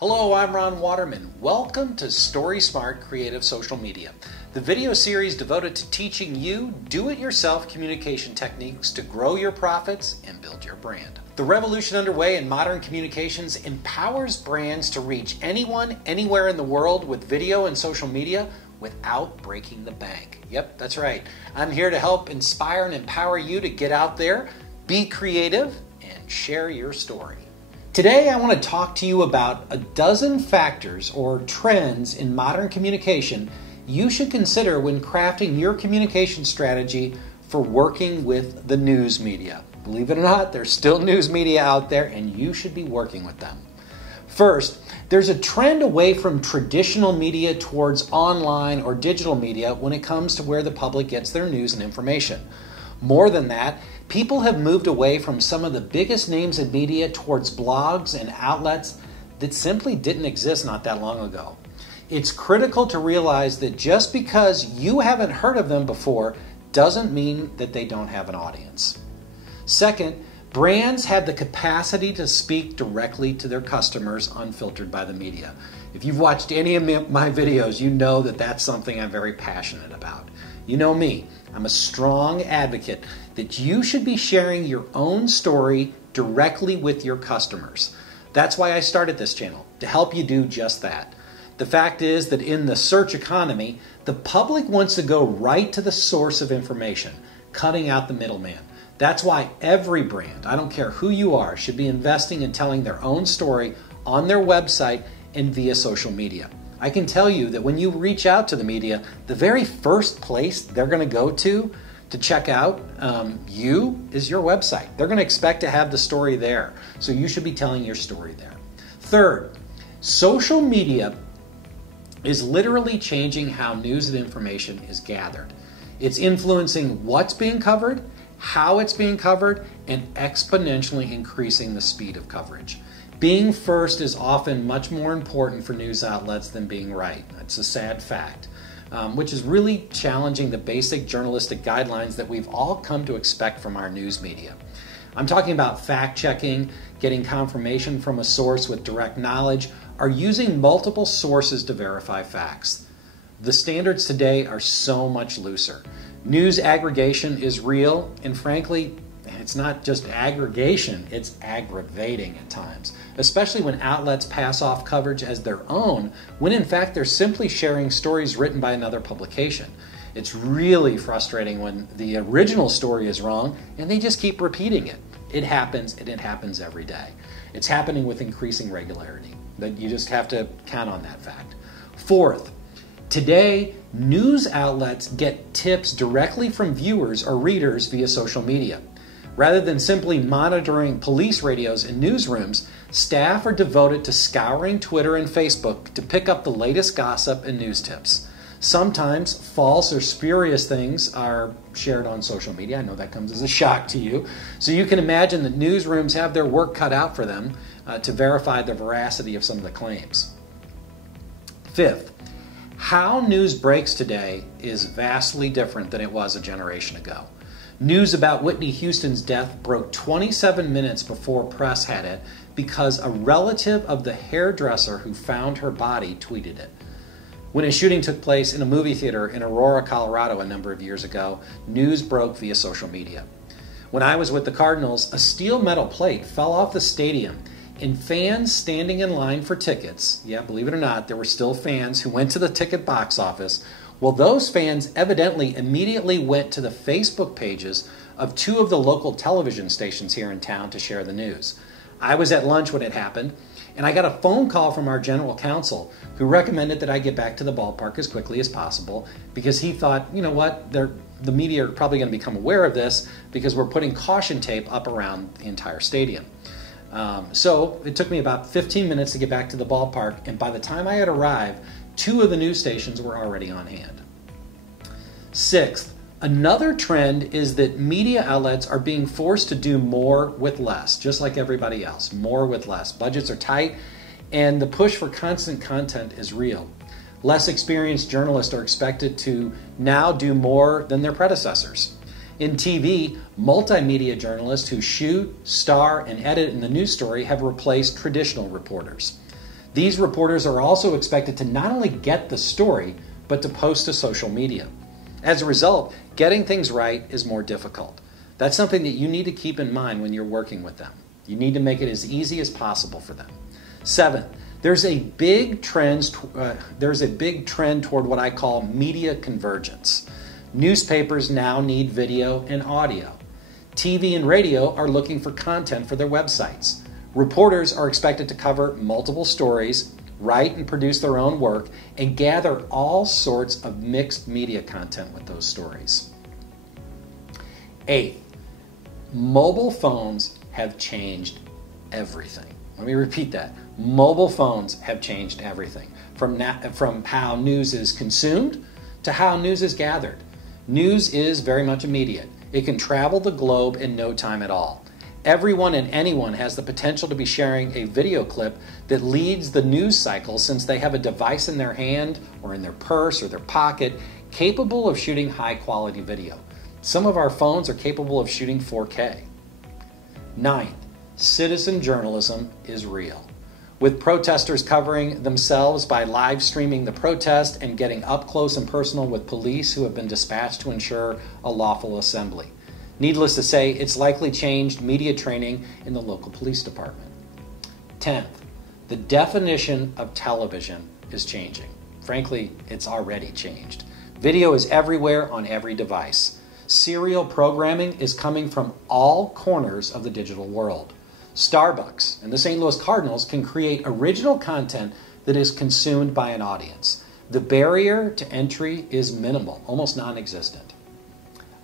Hello, I'm Ron Waterman. Welcome to StorySMART Creative Social Media, the video series devoted to teaching you do-it-yourself communication techniques to grow your profits and build your brand. The revolution underway in modern communications empowers brands to reach anyone, anywhere in the world with video and social media without breaking the bank. Yep, that's right. I'm here to help inspire and empower you to get out there, be creative, and share your story. Today I want to talk to you about a dozen factors or trends in modern communication you should consider when crafting your communication strategy for working with the news media. Believe it or not, there's still news media out there and you should be working with them. First, there's a trend away from traditional media towards online or digital media when it comes to where the public gets their news and information. More than that, people have moved away from some of the biggest names in media towards blogs and outlets that simply didn't exist not that long ago. It's critical to realize that just because you haven't heard of them before doesn't mean that they don't have an audience. Second, brands have the capacity to speak directly to their customers unfiltered by the media. If you've watched any of my videos, you know that that's something I'm very passionate about. You know me, I'm a strong advocate that you should be sharing your own story directly with your customers. That's why I started this channel, to help you do just that. The fact is that in the search economy, the public wants to go right to the source of information, cutting out the middleman. That's why every brand, I don't care who you are, should be investing in telling their own story on their website and via social media. I can tell you that when you reach out to the media, the very first place they're going to go to check out you is your website. They're going to expect to have the story there, so you should be telling your story there. Third, social media is literally changing how news and information is gathered. It's influencing what's being covered, how it's being covered, and exponentially increasing the speed of coverage. Being first is often much more important for news outlets than being right. It's a sad fact, which is really challenging the basic journalistic guidelines that we've all come to expect from our news media. I'm talking about fact-checking, getting confirmation from a source with direct knowledge, or using multiple sources to verify facts. The standards today are so much looser. News aggregation is real, and frankly, it's not just aggregation, it's aggravating at times, especially when outlets pass off coverage as their own, when in fact they're simply sharing stories written by another publication. It's really frustrating when the original story is wrong and they just keep repeating it. It happens, and it happens every day. It's happening with increasing regularity. You just have to count on that fact. Fourth, today, news outlets get tips directly from viewers or readers via social media. Rather than simply monitoring police radios in newsrooms, staff are devoted to scouring Twitter and Facebook to pick up the latest gossip and news tips. Sometimes false or spurious things are shared on social media. I know that comes as a shock to you. So you can imagine that newsrooms have their work cut out for them to verify the veracity of some of the claims. Fifth, how news breaks today is vastly different than it was a generation ago. News about Whitney Houston's death broke 27 minutes before press had it because a relative of the hairdresser who found her body tweeted it. When a shooting took place in a movie theater in Aurora, Colorado a number of years ago, news broke via social media. When I was with the Cardinals, a steel metal plate fell off the stadium and fans standing in line for tickets, yeah, believe it or not, there were still fans who went to the ticket box office. Well, those fans evidently immediately went to the Facebook pages of two of the local television stations here in town to share the news. I was at lunch when it happened, and I got a phone call from our general counsel who recommended that I get back to the ballpark as quickly as possible because he thought, you know what, the media are probably going to become aware of this because we're putting caution tape up around the entire stadium. So it took me about 15 minutes to get back to the ballpark, and by the time I had arrived, two of the news stations were already on hand. Sixth, another trend is that media outlets are being forced to do more with less, just like everybody else, more with less. Budgets are tight, and the push for constant content is real. Less experienced journalists are expected to now do more than their predecessors. In TV, multimedia journalists who shoot, star, and edit in the news story have replaced traditional reporters. These reporters are also expected to not only get the story, but to post to social media. As a result, getting things right is more difficult. That's something that you need to keep in mind when you're working with them. You need to make it as easy as possible for them. 7, there's a big trend toward what I call media convergence. Newspapers now need video and audio. TV and radio are looking for content for their websites. Reporters are expected to cover multiple stories, write and produce their own work, and gather all sorts of mixed media content with those stories. 8, mobile phones have changed everything. Let me repeat that. Mobile phones have changed everything, from how news is consumed to how news is gathered. News is very much immediate. It can travel the globe in no time at all. Everyone and anyone has the potential to be sharing a video clip that leads the news cycle, since they have a device in their hand or in their purse or their pocket capable of shooting high-quality video. Some of our phones are capable of shooting 4K. 9th, citizen journalism is real. With protesters covering themselves by live streaming the protest and getting up close and personal with police who have been dispatched to ensure a lawful assembly. Needless to say, it's likely changed media training in the local police department. 10th, the definition of television is changing. Frankly, it's already changed. Video is everywhere on every device. Serial programming is coming from all corners of the digital world. Starbucks and the St. Louis Cardinals can create original content that is consumed by an audience. The barrier to entry is minimal, almost non-existent.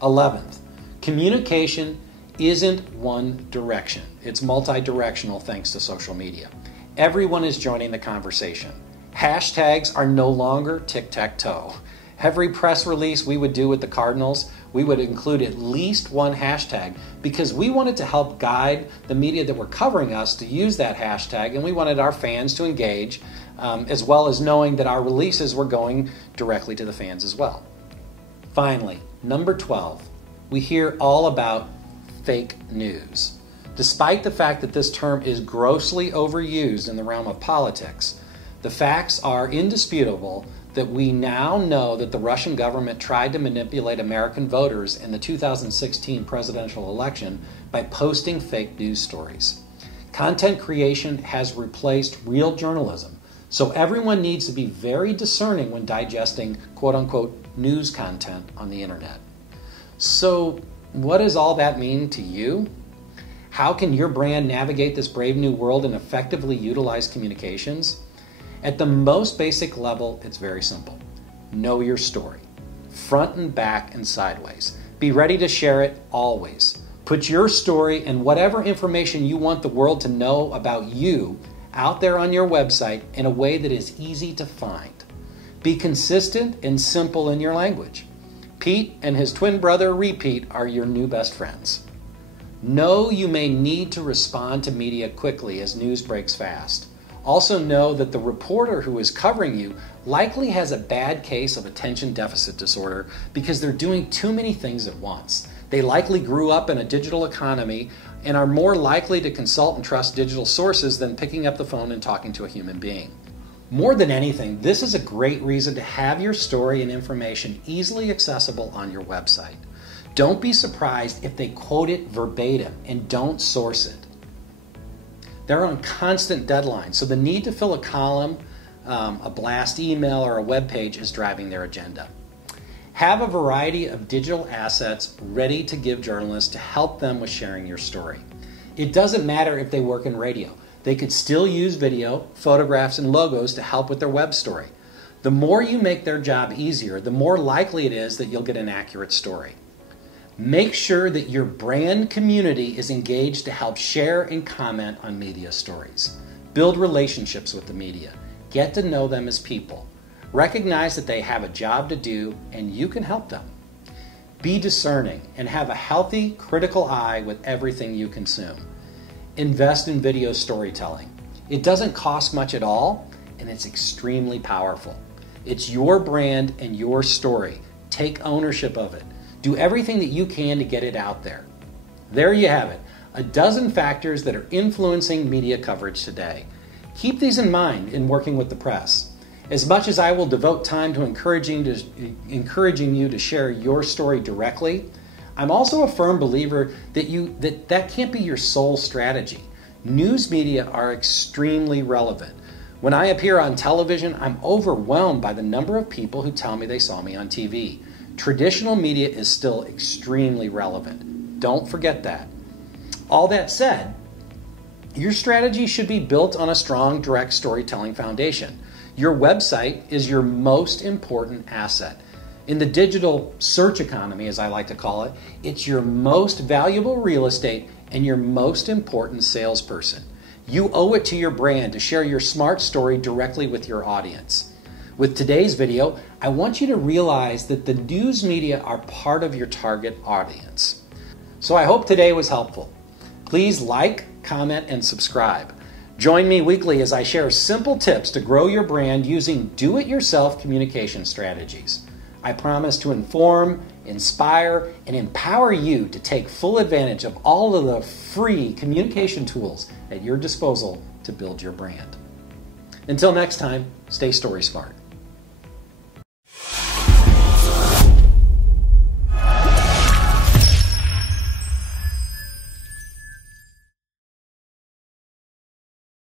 11th, communication isn't one direction. It's multi-directional thanks to social media. Everyone is joining the conversation. Hashtags are no longer tic-tac-toe. Every press release we would do with the Cardinals, we would include at least one hashtag, because we wanted to help guide the media that were covering us to use that hashtag, and we wanted our fans to engage, as well as knowing that our releases were going directly to the fans as well. Finally, number 12, we hear all about fake news. Despite the fact that this term is grossly overused in the realm of politics, the facts are indisputable that we now know that the Russian government tried to manipulate American voters in the 2016 presidential election by posting fake news stories. Content creation has replaced real journalism, so everyone needs to be very discerning when digesting quote-unquote news content on the internet. So what does all that mean to you? How can your brand navigate this brave new world and effectively utilize communications? At the most basic level, it's very simple. Know your story, front and back and sideways. Be ready to share it always. Put your story and whatever information you want the world to know about you out there on your website in a way that is easy to find. Be consistent and simple in your language. Pete and his twin brother Repeat are your new best friends. Know you may need to respond to media quickly as news breaks fast. Also know that the reporter who is covering you likely has a bad case of attention deficit disorder because they're doing too many things at once. They likely grew up in a digital economy and are more likely to consult and trust digital sources than picking up the phone and talking to a human being. More than anything, this is a great reason to have your story and information easily accessible on your website. Don't be surprised if they quote it verbatim and don't source it. They're on constant deadlines, so the need to fill a column, a blast email, or a web page is driving their agenda. Have a variety of digital assets ready to give journalists to help them with sharing your story. It doesn't matter if they work in radio. They could still use video, photographs, and logos to help with their web story. The more you make their job easier, the more likely it is that you'll get an accurate story. Make sure that your brand community is engaged to help share and comment on media stories. Build relationships with the media. Get to know them as people. Recognize that they have a job to do and you can help them. Be discerning and have a healthy, critical eye with everything you consume. Invest in video storytelling. It doesn't cost much at all, and it's extremely powerful. It's your brand and your story. Take ownership of it. Do everything that you can to get it out there. There you have it, a dozen factors that are influencing media coverage today. Keep these in mind in working with the press. As much as I will devote time to encouraging you to share your story directly, I'm also a firm believer that can't be your sole strategy. News media are extremely relevant. When I appear on television, I'm overwhelmed by the number of people who tell me they saw me on TV. Traditional media is still extremely relevant. Don't forget that. All that said, your strategy should be built on a strong direct storytelling foundation. Your website is your most important asset. In the digital search economy, as I like to call it, it's your most valuable real estate and your most important salesperson. You owe it to your brand to share your smart story directly with your audience. With today's video, I want you to realize that the news media are part of your target audience. So I hope today was helpful. Please like, comment, and subscribe. Join me weekly as I share simple tips to grow your brand using do-it-yourself communication strategies. I promise to inform, inspire, and empower you to take full advantage of all of the free communication tools at your disposal to build your brand. Until next time, stay story smart.